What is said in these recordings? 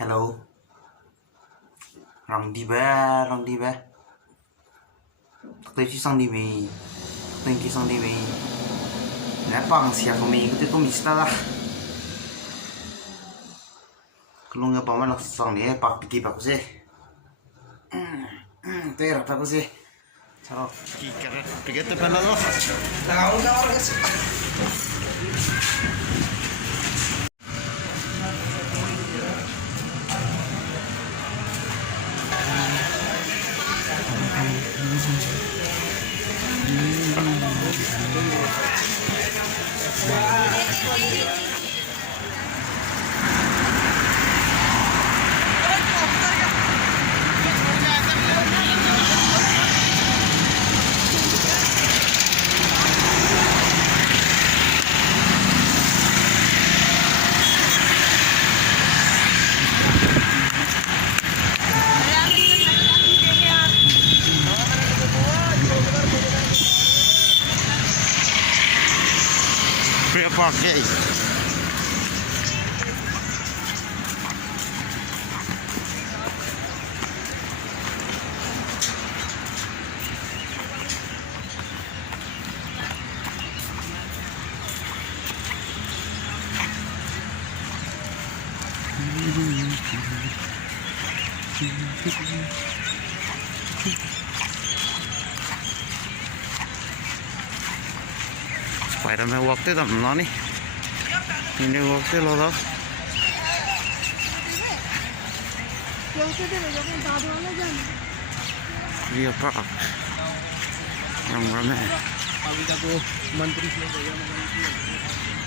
Hello, rong đi bé. Tôi chỉ sang đi về, tôi chỉ sang đi về. Nãy bằng xia của mình tôi cũng biết đó. Kalau nggak paman langsung nih, pak piti pak sih. Tuh rata pak sih. Chalo, kita begitu pernah loh. Tahu nggak orang sih? Pakai Spider-Man waktu itu mana nih? Ini waktu lo loh. Iya pak. Yang mana?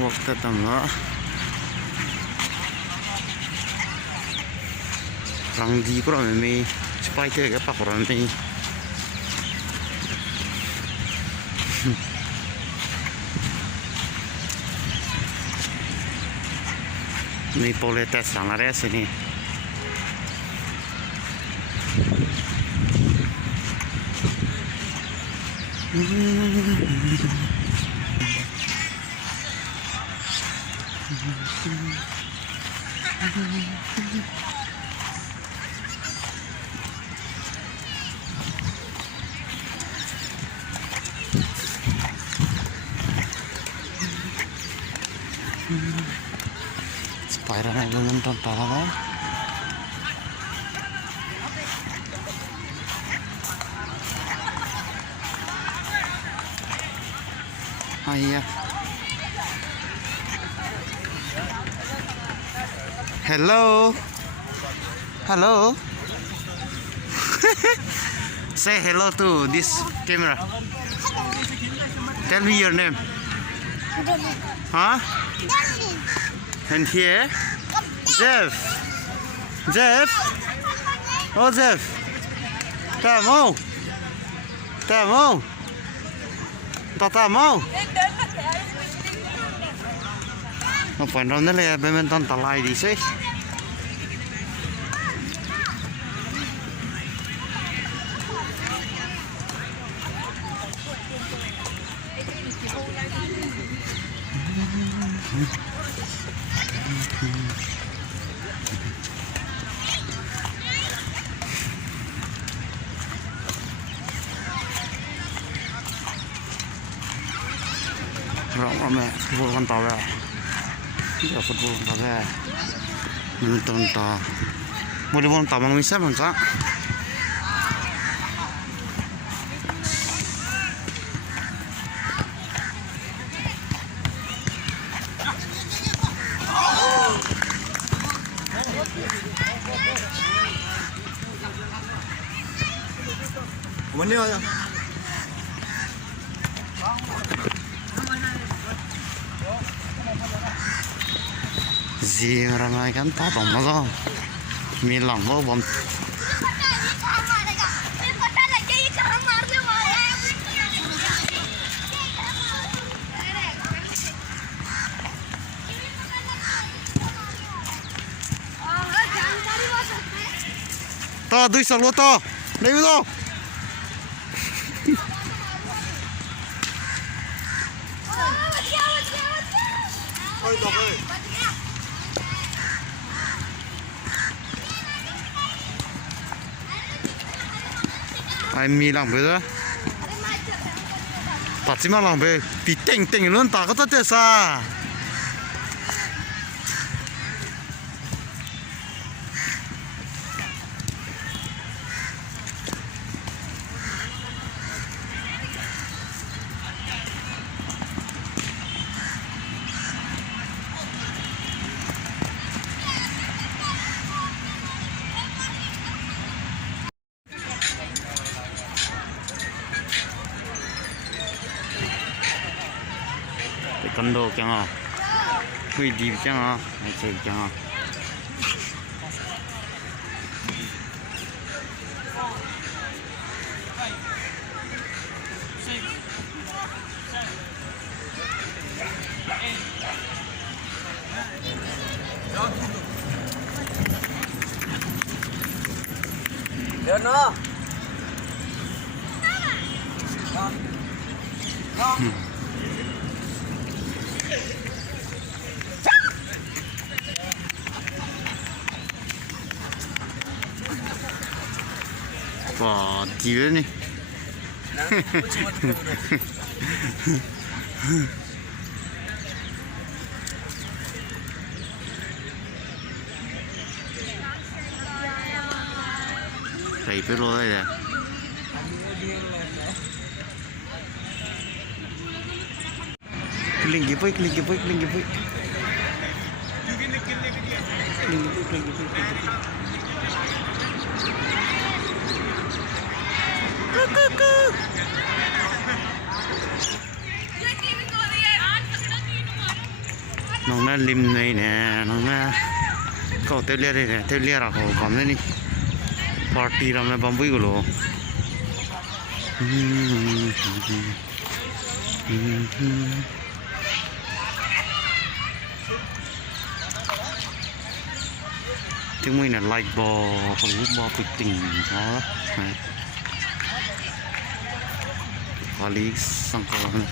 Waktu itu lo. Rang di kurang ini. Spider ke pak kurang ini. Ini polete sangat ya sini. Spider-Man nonton tawa. Iya. Hello. Hello. Say hello to this camera. Tell me your name. Huh? And here, Jeff. Jeff. Oh, Jeff. Tamo. Tamo. Tamo. Apa yang orang ni badminton talai di sini. Ramai football kan tahu ya, ya football kan tahu ya, menonton tahu, mau di mana tahu bisa bangsa. Mana ya? Gì ramai kan tahu masa milang lo bom. To, 200 lo to, lấy to. Ôi, ai mi lang bê đó ta chỉ mà lang bê bị tênh tênh luôn ta có tất cả sa con đồ chẳng à quy đi chẳng à hay chơi chẳng à Được nó. Wah, gila nih. Kayak itu loh ya. Kelingi boy. Nông na lim này nè, nông na cậu tiêu lia đây nè, tiêu lia là cậu cầm đây đi, party làm là bấm bụi của lỗ. Tiếng mình là like bò, còn lúc bò bị tỉnh đó. Kali sang kawan.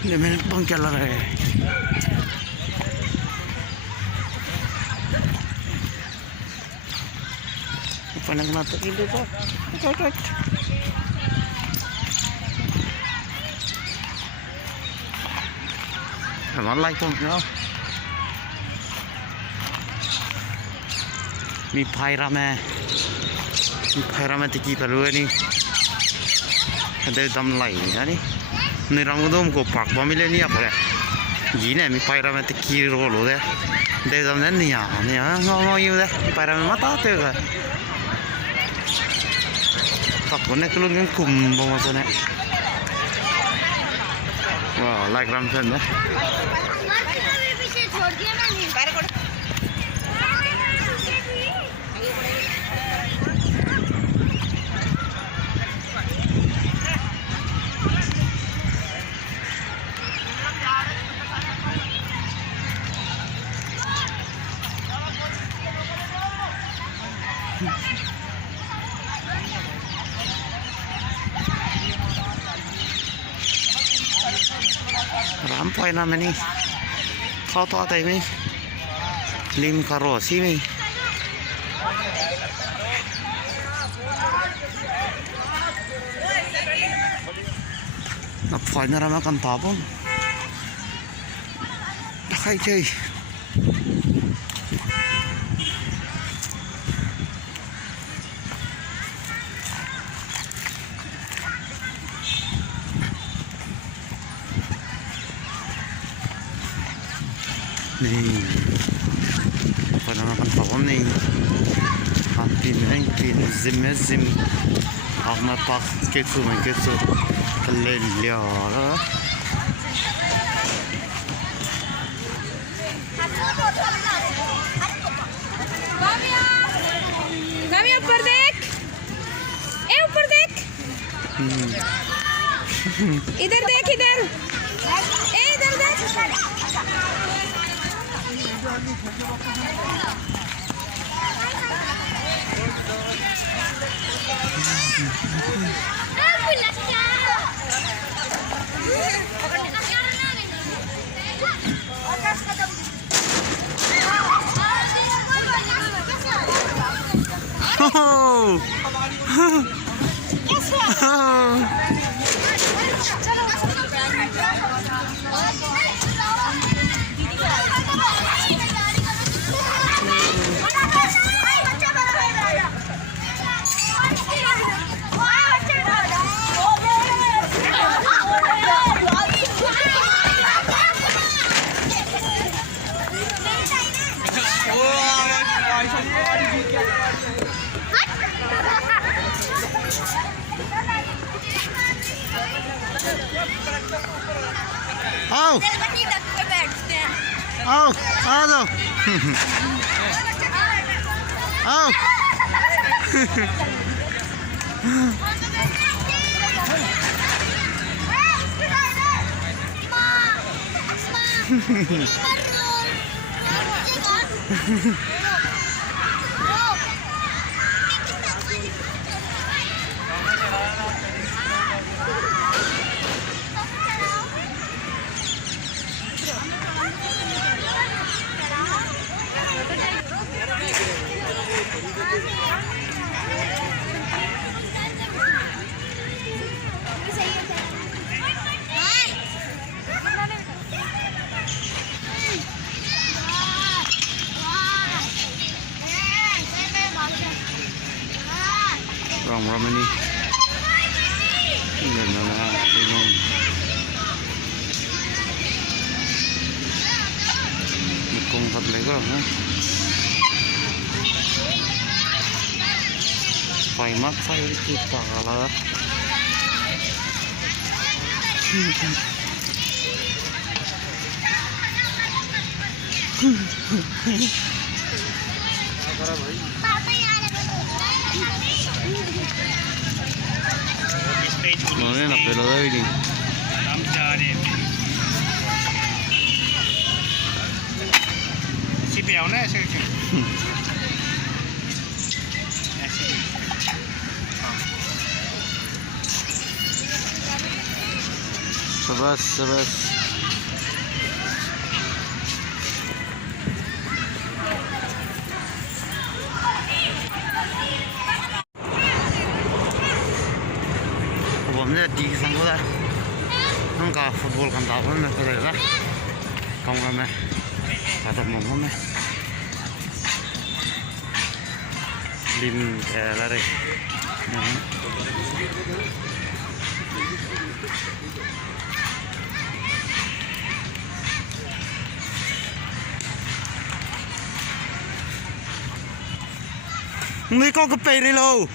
Ini mana bangkal lagi. Apa nak mata itu pak? Cocok. Kawan like pun ya. Mi phai rame tiki palu ni. Ada dam lai ni. Ni rang dom ko pak bamile ni apa le? Gini mi phai rame tiki rolo deh. Ada dam ni ya, ngomong you deh. Phai rame mata tu ke? Tak boleh keluar dengan kum bawa sana. Wah, like ramsan deh. Rampai nama ni, kau tahu apa ini? Lim karosi ni. Nampai ni ramakan tabung. Pakai cuy. Nih, penangkapan pawon nih, pin zim, aku nak pak kecu, kelihatan. Gami ऊपर देख, ऊपर देख, इधर देख, इधर देख. Oh. आओ आओ आ जाओ आओ Rong Romani ini mana ini kung thật lấy cái đó phải mắt phải cái tả là nó nên là phải là đây đi si béo nữa sao chứ Sabas, sabas. Hôm nay đi sang đó ra, nông cả football kan đá vẫn là cái gì đó, không làm này, cả tập mông không này, lim là đây. Ngươi có cái bể đi lâu.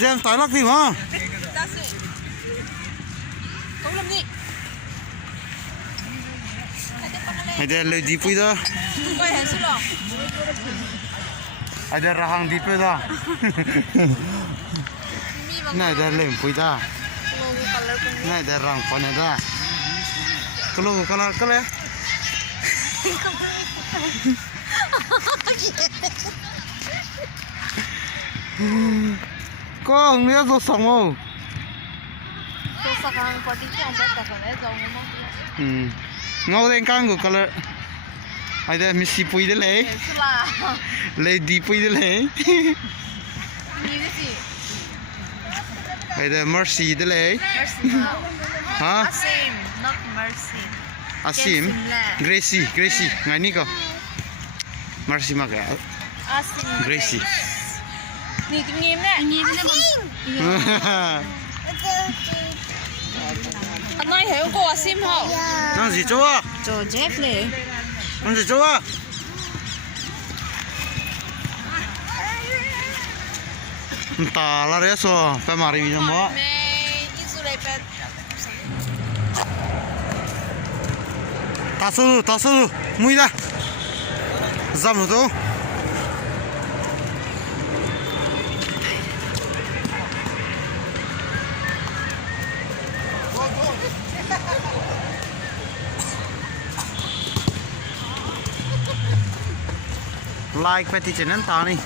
Giang tái lắc gì mà? Ada le di pui dah. Ada rahang di pui dah. Nah, ada lem pui dah. Nah, ada rang pana dah. Kalau kalau có không nhớ rốt sống không? Rốt sống hàng có tí chồng tất cả phải rồng không? Ngâu đen căng của color. Ai đây Missy pui đấy lấy. Lấy đi pui đấy lấy. Ai đây Mercy đấy lấy. Hả? Asim, not Mercy. Asim, Gracie, ngay ní cơ. Mercy mà cái. Asim. Gracie. Nì tụi nghiêm đấy. Nghiêm đấy mà. Anh nói hiểu cô Asim không? Nó gì chú à? Cho Jeff nè. Nó gì chú à? Ta là đấy sao? Phải mà đi nhầm quá. Ta sơ, mui ra. Dầm rồi tôi. Like phải thì chỉ nên ta đi.